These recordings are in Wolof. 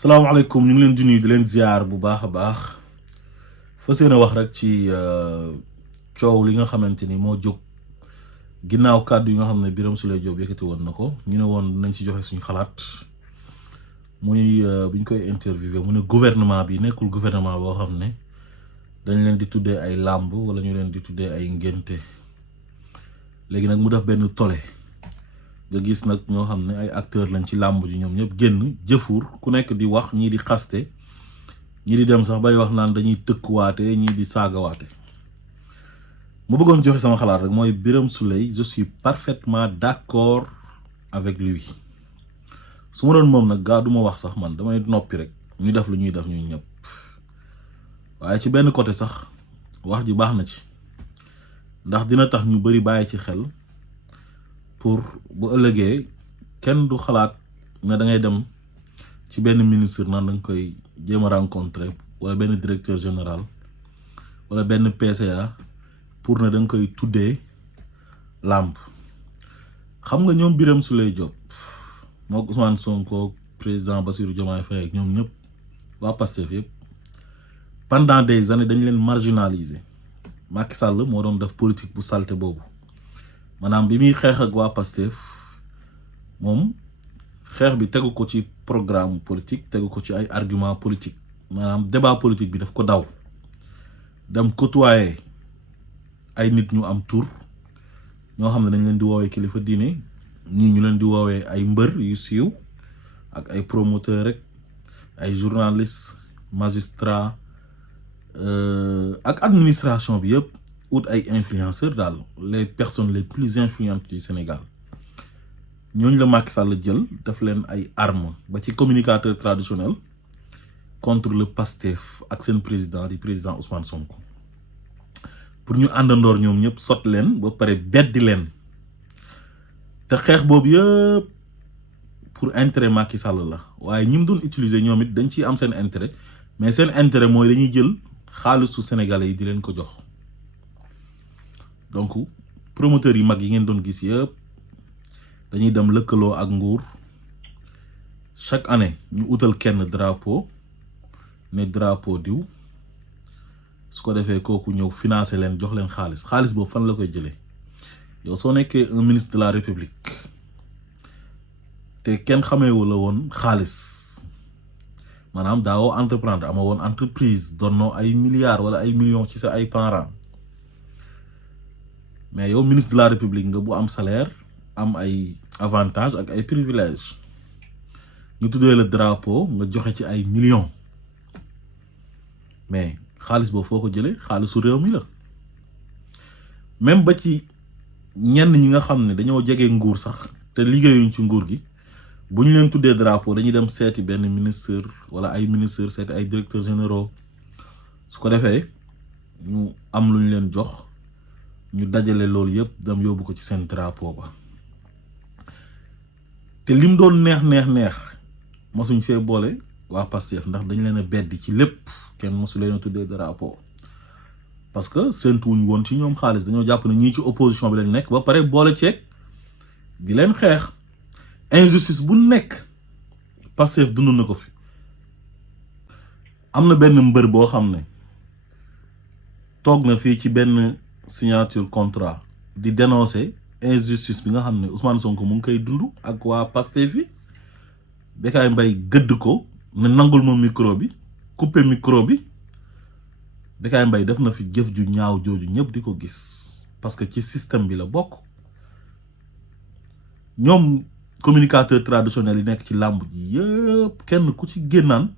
salaamaaleykum ñu ngi leen di nuyu di leen ziar bu baax a baax fas yéene wax rek ci coow li nga xamante ni moo jóg ginnaaw kàddu yi nga xam ne Birame Souleye Diop yëkkati woon na ko ñu ne woon nañ ci joxe suñu xalaat muy bi ñu koy interviewé mu ne gouvernement bi nekkul gouvernement boo xam ne dañ leen di tuddee ay làmb wala ñu leen di tuddee ay ngénte léegi nag mu def benn tole nga gis nag ñoo xam ne ay acteurs lañ ci làmb ji ñoom ñëpp génn jëfur ku nekk di wax ñii di xaste ñii di dem sax bay wax naan dañuy tëkkuwaate ñii di saagawaate mu bëggoon joxe sama xalaat rek mooy Birame Souleye je suis parfaitement d'accord avec lui su ma doon moom nag gaa du ma wax sax man damay noppi rek ñu def lu ñuy def ñuy ñëpp waaye ci benn côté sax wax ji baax na ci ndax dina tax ñu bari bàyyi ci xel pour bu ëllëgee kenn du xalaat ne da ngay dem ci benn ministre naan da nga koy jéem a rencontrer wala benn directeur général wala benn PCA pour ne da nga koy tuddee làmb xam nga ñoom Birame Souleye Diop moo Ousmane Sonko président Bassirou Diomaye Faye ak ñoom ñëpp waa Pastef yëpp pendant des années dañ leen marginaliser Macky Sall moo doon def politique bu salte boobu maanaam bi muy xeex ak waa Pastef moom xeex bi tegu ko ci programme politique tegu ko ci ay argument politique maanaam débat politique bi daf ko daw dem côtoyer ay nit ñu am tur ñoo xam ne dañ leen di woowee kilifa diine ñii ñu leen di woowee ay mbër yu siiw ak ay promoteur rek ay journaliste magistrat ak administration bi yëpp ut ay influenceurs daal les personnes les plus influentes du Sénégal ñooñu la Macky Sall jël def leen ay armes ba ci communicateur traditionnel contre le Pastef ak seen président di président Ousmane Sonko pour ñu àndandoor ñoom ñëpp sot leen ba pare beddi leen te xeex boobu yëpp pour intérêt Macky Sall la waaye ñi mu doon utiliser ñoom it dañ ciy am seen intérêt mais seen intérêt mooy dañuy jël xaalisu sénégalais yi di leen ko jox donc promoteurs yi mag yi ngeen doon gis yëpp dañuy dem lëkkaloo ak nguur chaque année ñu utal kenn drapeau ne drapeau diw su ko defee kooku ñëw financer leen jox leen xaalis boobu fan la koy jëlee yow soo nekkee un ministre de la république te kenn xameewu la woon xaalis maanaam daawoo entreprendre ama woon entreprise donnoo ay milliards wala ay millions ci sa ay parents mais yow ministre de la république nga bu am salaire am ay avantages ak ay privilèges ñu tuddee la drapeau nga joxe ci ay millions mais xaalis boobu foo ko jëlee xaalisu réew mi la même ba ci ñenn ñi nga xam ne dañoo jege nguur sax te liggéeyuñ ci nguur gi bu ñu leen tuddee drapeau dañuy dem seeti benn ministre wala ay ministre seeti ay directeurs généraux su ko defee ñu am lu ñu leen jox ñu dajale loolu yëpp dem yóbbu ko ci seen drapeau ba te lim doon neex mosuñ fee boole waa Pastef ndax dañ leen a beddi ci lépp kenn mosu leen a tuddee drapeau parce que séentuwuñ woon ci ñoom xaalis dañoo jàpp ne ñii ci opposition bi lañ nekk ba pare boole ceeg di leen xeex injustice bu nekk Pastef dund na ko fi am na benn mbër boo xam ne toog na fii ci benn signature contrat di dénoncer injustice bi nga xam ne Ousmane Sonko mu ngi koy dund ak waa Pastef yi Bécaye Mbaye gëdd ko ne nangul ma micro bi couper micro bi Bécaye Mbaye def na fi jëf ju ñaaw jooju ñëpp di ko gis parce que ci système bi la bokk ñoom communicateur traditionnel yi nekk ci làmb ji yëpp kenn ku ci génnaan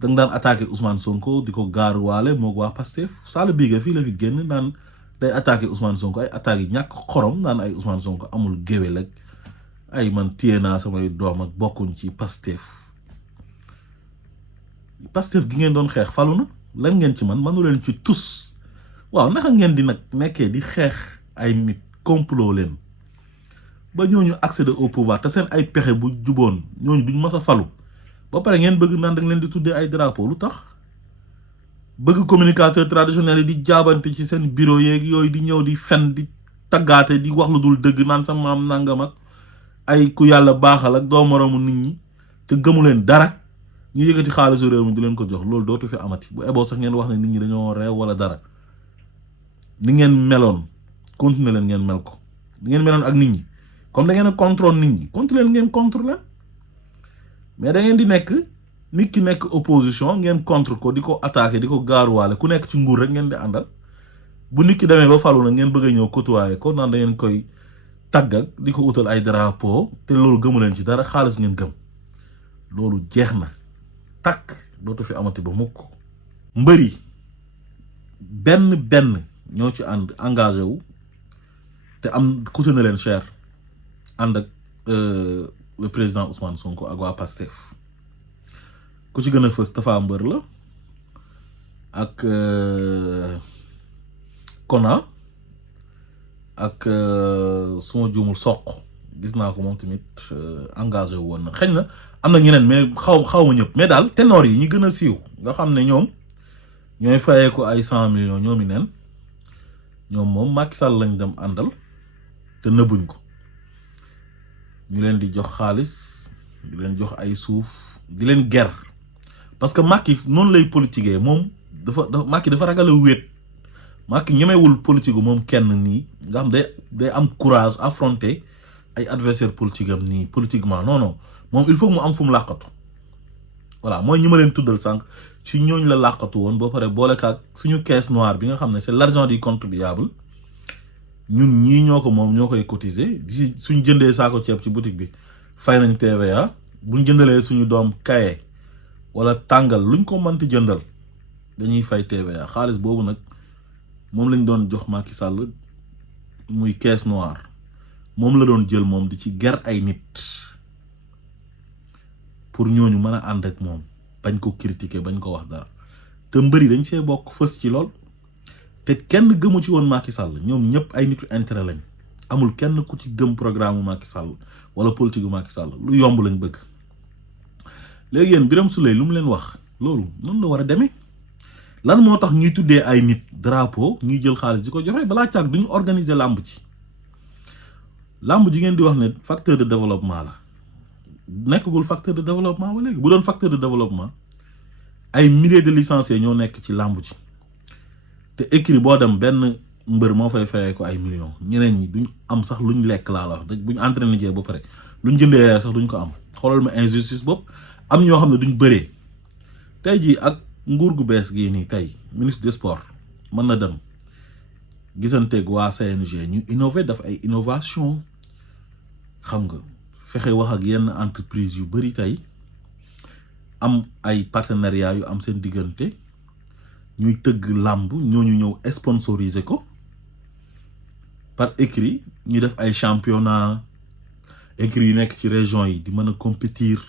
da nga daan attaqué Ousmane Sonko di ko gaaruwaale moog waa Pastef Sall Biga fii la fi génn naan day attaqué Ousmane Sonko ay attaques yi ñàkk xorom naan ay Ousmane Sonko amul géwél ak ay man téye naa samay doom ak bokkuñ ci Pastef gi ngeen doon xeex falu na lan ngeen ci mënu leen ci tus waaw naka ngeen di nag nekkee di xeex ay nit complot leen ba ñooñu accéder au pouvoir te seen ay pexe bu juboon ñooñu duñ mës a falu ba pare ngeen bëgg naan da nga leen di tuddee ay drapeau lu tax bëgg communicateur traditionnel yi di jaabante ci seen bureau yeeg yooyu di ñëw di fen di taggaate di wax lu dul dëgg naan sa maam nangam ak ay ku yàlla baaxal ak doo moroomu nit ñi te gëmu leen dara ñu yëkkati xaalisu réew mi di leen ko jox loolu dootu fi amati bu eboo sax ngeen wax ne nit ñi dañoo réew wala dara ni ngeen meloon continuer leen ngeen mel ko ni ngeen meloon ak nit ñi comme da ngeen a contrôle nit ñi continuer leen ngeen contrôle leen mais da ngeen di nekk nit ki nekk opposition ngeen contre ko di ko attaquer di ko gaaruwaale ku nekk ci nguur rek ngeen di àndal bu nit ki demee ba falu nag ngeen bëgg a ñëw côtoyer ko naan da ngeen koy tàggak di ko utal ay drapeau te loolu gëmu leen ci dara xaalis ngeen gëm loolu jeex na takk dootu fi amati ba mukk mbëri benn ñoo ci ànd engagé wu te am coûté na leen cher ànd ak le président Ousmane Sonko ak waa Pastef ku ci gën a fës Tafa Mbër la ak Kona ak suma juumul soq gis naa ko moom tamit engagé wu woon na xëy na am na ñeneen mais xaw ma ñëpp mais daal ténor yi ñi gën a siiw nga xam ne ñoom ñooy fayee ko ay 100 millions ñoomi neen ñoom moom Macky Sall lañ dem àndal te nëbbuñ ko ñu leen di jox xaalis di leen jox ay suuf di leen ger parce que Macky noonu lay politiquer moom Macky dafa ragal a wéet Macky ñemewul politique moom kenn nii nga xam day am courage affronter ay adversaire politique am nii politiquement non moom il faut mu am fu mu làqatu voilà mooy ñi ma leen tuddal sànq ci ñooñ la làqatu woon boo pare boolekaak suñu caisse noire bi nga xam ne c'est l'argent du contribuable ñun ñii ñoo ko moom ñoo koy cotiser di suñ jëndee saako ceeb ci boutique bi fay nañ TVA buñ jëndalee suñu doom kaye wala tàngal luñ ko mënti jëndal dañuy fay TVA xaalis boobu nag moom lañ doon jox Macky Sall muy caisse noire moom la doon jël moom di ci ger ay nit pour ñooñu mën a ànd ak moom bañ ko critiquer bañ ko wax dara te mbëri dañ see bokk fës ci lool te kenn gëmu ci woon Macky Sall ñoom ñëpp ay nitu intérêt lañ amul kenn ku ci gëm programme Macky Sall wala politique Macky Sall lu yomb lañ bëgg léegi yéen Birame Souleye lu mu leen wax loolu noonu la war a demee lan moo tax ñuy tuddee ay nit drapeau ñuy jël xaalis di ko joxe balaa caag duñu organiser làmb ji ngeen di wax ne facteur de développement la nekkagul facteur de développement ba léegi bu doon facteur de développement ay milliers de licenciés ñoo nekk ci làmb ji te écrit boo dem benn mbër moo fay fayee ko ay millions ñeneen ñi duñ am sax luñ lekk laa la wax buñ entraîné jee ba pare luñ jëndee reer sax duñ ko am xoolal ma injustice bopp am ñoo xam ne duñ bëree tey jii ak nguur gu bees gii nii tey ministre des sports mën na dem gisanteeg waa CNG ñu innover daf ay innovation xam nga fexe wax ak yenn entreprise yu bari tey am ay partenariat yu am seen diggante ñuy tëgg làmb ñooñu ñëw sponsoriser ko par écrit ñu def ay championnat écrit yu nekk ci région yi di mën a compétir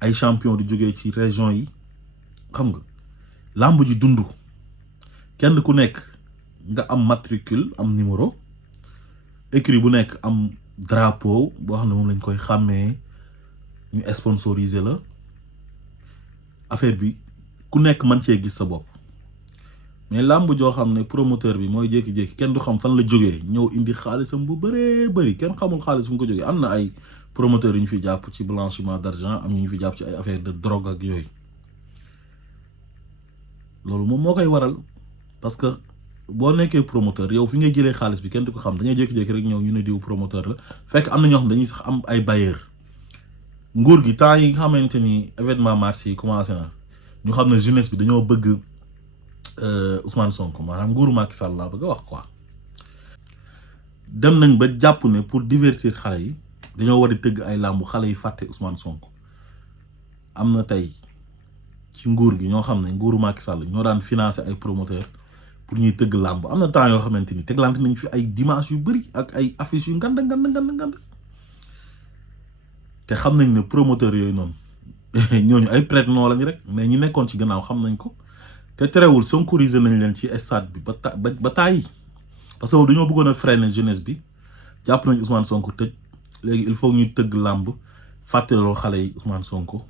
ay champion di jógee ci région yi xam nga làmb ji dund kenn ku nekk nga am matricule am numéro écrit bu nekk am drapeau boo xam ne moom lañ koy xàmmee ñu sponsoriser la affaire bi ku nekk mën cee gis sa bopp mais làmb joo xam ne promoteur bi mooy jékki-jékki kenn du xam fan la jógee ñëw indi xaalisam bu bëree bëri kenn xamul xaalis fu mu ko jógee am na ay promoteurs yu ñu fi jàpp ci blanchiment d'argent am ñu fi jàpp ci ay affaire de drogue ak yooyu loolu moom moo koy waral parce que boo nekkee promoteur yow fi ngay jëlee xaalis bi kenn du ko xam da ngay jékki-jékki rek ñëw ñu ne diw promoteur la fekk am na ñoo xam dañuy sax am ay bailleur nguur gi temps yi nga xamante ni événement mars yi commencé na ñu xam ne jeunesse bi dañoo bëgg Ousmane Sonko maanaam nguuru Macky Sall laa bëgg a wax quoi dem nañ ba jàpp ne pour divertir xale yi dañoo war a tëgg ay làmbu xale yi fàtte Ousmane Sonko am na tey ci nguur gi ñoo xam ne nguuru Macky Sall ñoo daan financer ay promoteur pour ñuy tëgg làmb am na temps yoo xamante ni teglante nañ fi ay dimanche yu bëri ak ay affiches yu ngand te xam nañ ne promoteur yooyu noonu ñooñu ay prête-nom lañ rek mais ñi nekkoon ci gannaaw xam nañ ko te terewul sonkorisé nañ leen ci stade bi ba tàyyi parce que dañoo bëggoon a freiner jeunesse bi jàpp nañ Ousmane Sonko tëj léegi il faut ñu tëgg làmb fàtteloo xale yi Ousmane Sonko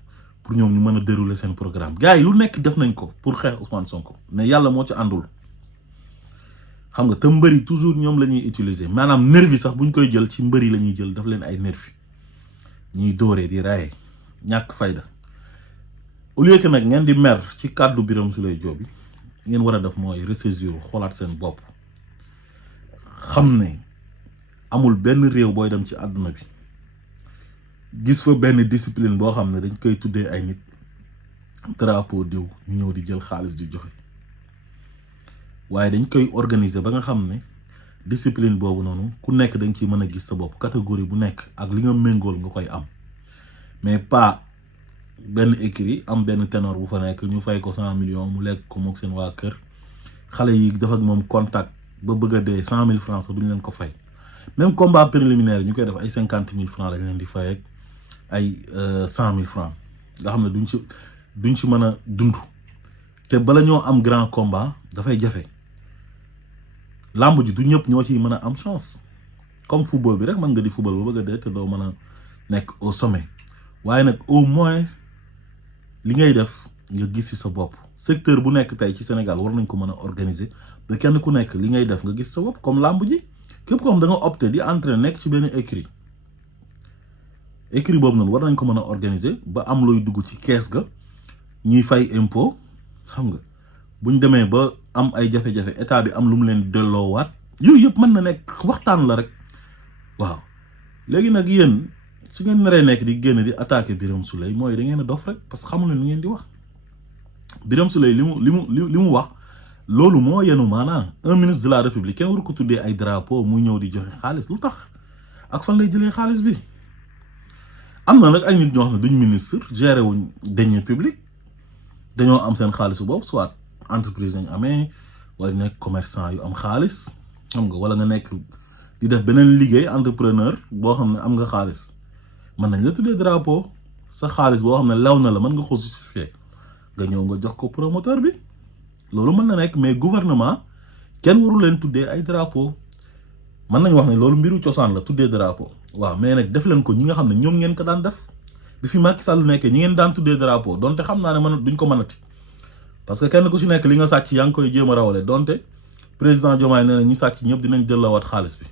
pour ñoom ñu mën a dérouler seen programme gars yi lu nekk def nañ ko pour xeex Ousmane Sonko mais yàlla moo ci àndul xam nga te mbëri toujours ñoom la ñuy utiliser maanaam nervi sax bu ñu koy jël ci mbëri la ñuy jël daf leen ay nervi ñuy dóoree di raye ñàkk fayda au lieu que nag ngeen di mer ci kàddu Birame Souleye Diop bi ngeen war a def mooy ressaisir xoolaat seen bopp xam ne amul benn réew booy dem ci àdduna bi gis fa benn discipline boo xam ne dañ koy tuddee ay nit drapeau diw ñu ñëw di jël xaalis di joxe waaye dañ koy organiser ba nga xam ne discipline boobu noonu ku nekk dañ ciy mën a gis sa bopp catégorie bu nekk ak li nga méngool nga koy am mais pas benn écrit am benn ténor bu fa nekk ñu fay ko 100 millions mu lekk ko mook seen waa kër xale yi def ak moom contact ba bëgg a dee 100 000 francs sax duñ leen ko fay même combat préliminaire ñu koy def ay 50 000 francs lañ leen di fay ak ay 100 000 francs nga xam ne duñ ci mën a dund te bala ñoo am grand combat dafay jafe làmb ji du ñëpp ñoo ciy mën a am chance comme football bi rek mën nga di football ba bëgg a dee te doo mën a nekk au sommet waaye nag au moins li ngay def nga gis ci sa bopp secteur bu nekk tey ci Sénégal war nañ ko mën a organiser ba kenn ku nekk li ngay def nga gis sa bopp comme làmb ji képp ko xam da nga opté di entraîner nekk ci benn écrit boobu noonu war nañ ko mën a organiser ba am looy dugg ci kees ga ñuy fay impôt xam nga buñ demee ba am ay jafe-jafe état bi am lu mu leen delloowaat yooyu yëpp mën na nekk waxtaan la rek waaw léegi nag yéen su ngeen naree nekk di génn di attaquer Birame Souleye mooy da ngeen a dof rek parce que xamu leen lu ngeen di wax Birame Souleye li mu wax loolu moo yenu maanaam un ministre de la république kenn waru ko tuddee ay drapeau muy ñëw di joxe xaalis lu tax ak fan lay jëlee xaalis bi am na nag ay nit ñoo xam ne duñ ministre géré wuñ deniers publics dañoo am seen xaalisu boobu soit entreprise nañ amee wala nekk commerçant yu am xaalis xam nga wala nga nekk di def beneen liggéey entrepreneur boo xam ne am nga xaalis mën nañ la tuddee drapeau sa xaalis boo xam ne lew na la mën nga ko justifier nga ñëw nga jox ko promoteur bi loolu mën na nekk mais gouvernement kenn waru leen tuddee ay drapeau mën nañ wax ne loolu mbiru cosaan la tuddee drapeau waaw mais nag def leen ko ñi nga xam ne ñoom ngeen ko daan def bi fi Macky Sall nekkee ñi ngeen daan tuddee drapeau donte xam naa ne duñ ko mënati parce que kenn ku ci nekk li nga sàcc yaa ngi koy jéem a rawale donte président Diomaye nee na ñi sàcc ñëpp dinañ delloowaat xaalis bi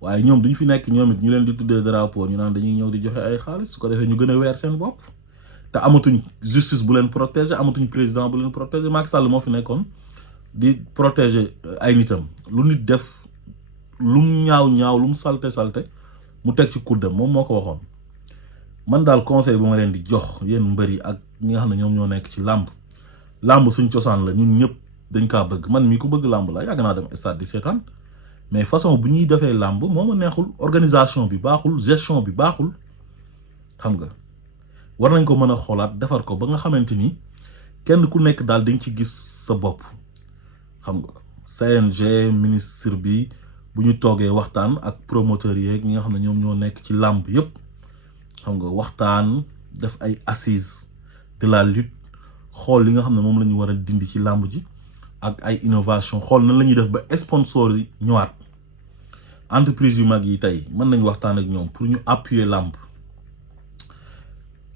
waaye ñoom duñ fi nekk ñoom it ñu leen di tuddee drapeau ñu naan dañuy ñëw di joxe ay xaalis su ko defee ñu gën a weer seen bopp te amatuñ justice bu leen protéger amatuñ président bu leen protéger Macky Sall moo fi nekkoon di protéger ay nitam lu nit def lu mu ñaaw lu mu salte mu teg ci kuddam moom moo ko waxoon man daal conseil bu ma leen di jox yéen mbër yi ak ñi nga xam ne ñoom ñoo nekk ci làmb suñ cosaan la ñun ñëpp dañ kaa bëgg man mii ku bëgg làmb la yàgg naa dem stade di seetaan mais façon bu ñuy defee làmb moo ma neexul organisation bi baaxul gestion bi baaxul xam nga war nañ ko mën a xoolaat defar ko ba nga xamante ni kenn ku nekk daal dañ ci gis sa bopp xam nga CNG ministre bi bu ñu toogee waxtaan ak promoteurs yeeg ñi nga xam ne ñoom ñoo nekk ci làmb yëpp xam nga waxtaan def ay assises de la lutte xool li nga xam ne moom la ñu war a dindi ci làmb ji ak ay innovation xool nan la ñuy def ba sponsor yi ñëwaat entreprise yu mag yi tey mën nañ waxtaan ak ñoom pour ñu appuyer làmb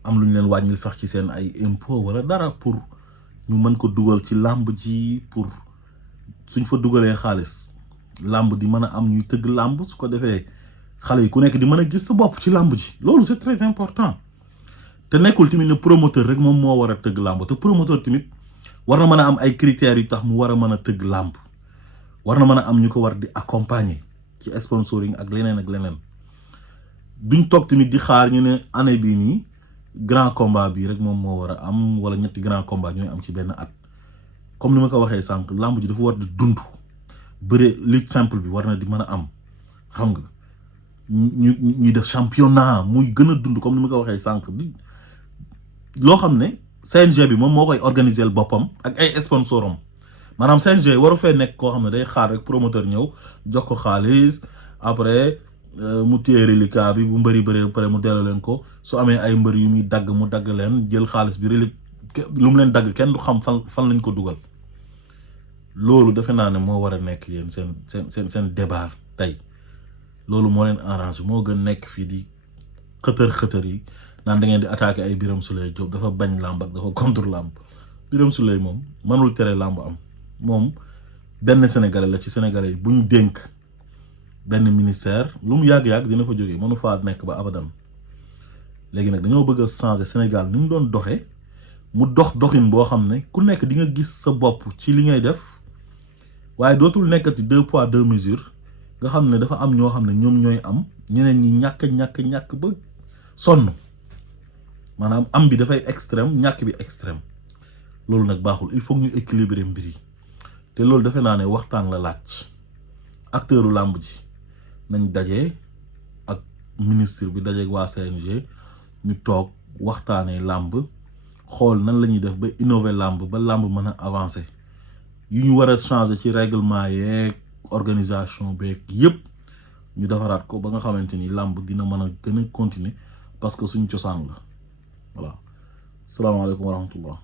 am lu ñu leen wàññil sax ci seen ay impôt wala dara pour ñu mën ko dugal ci làmb ji pour suñ fa dugalee xaalis làmb di mën a am ñuy tëgg làmb su ko defee xale yi ku nekk di mën a gis sa bopp ci làmb ji loolu c'est très important te nekkul tamit ne promoteur rek moom moo war a tëgg làmb te promoteur tamit war na mën a am ay critères yu tax mu war a mën a tëgg làmb war na mën a am ñu ko war di accompagner ci sponsoring ak leneen duñ toog tamit di xaar ñu ne année bii nii grand combat bii rek moom moo war a am wala ñetti grand combat ñooy am ci benn at comme ni ma ko waxee sànq làmb ji dafa war di dund bëre lutte simple bi war na di mën a am xam nga ñuy def championnat muy gën a dund comme ni ma ko waxee sànq di loo xam ne CNG bi moom moo koy organiser boppam ak ay sponsoram maanaam CNG waru fee nekk koo xam ne day xaar rek promoteur ñëw jox ko xaalis après mu téye reliquat bi bu mbëri bëree pare mu delloo leen ko su amee ay mbër yu muy dagg mu dagg leen jël xaalis bi lu mu leen dagg kenn du xam fan lañ ko dugal loolu defe naa ne moo war a nekk yéen seen débat tey loolu moo leen arrangé moo gën nekk fii di xëtër yi naan da ngeen di attaqué ay Birame Souleye Diop dafa bañ làmb ak dafa contre làmb Birame Souleye moom mënul tere làmb am moom benn sénégalais la ci sénégalais yi bu ñu dénk benn ministère lu mu yàgg-yàgg dina fa jógee mënu faa nekk ba abadan léegi nag dañoo bëgg a changer Sénégal ni mu doon doxee mu dox doxin boo xam ne ku nekk di nga gis sa bopp ci li ngay def waaye dootul nekkati 2 poids 2 mesures nga xam ne dafa am ñoo xam ne ñoom ñooy am ñeneen ñi ñàkk ba sonn maanaam am bi dafay extrême ñàkk bi extrême loolu nag baaxul il faut ñu équilibrer mbir yi te loolu defe naa ne waxtaan la laaj acteuru làmb ji nañ daje ak ministre bi daje ak waa CNG ñu toog waxtaanee làmb xool nan la ñuy def ba innover làmb ba làmb mën a avancer yu ñu war a changer ci règlement yeeg organisation beeg yëpp ñu defaraat ko ba nga xamante ni làmb dina mën a gën a continuer parce que suñ cosaan la voilà salaamaaleykum wa rahmatullah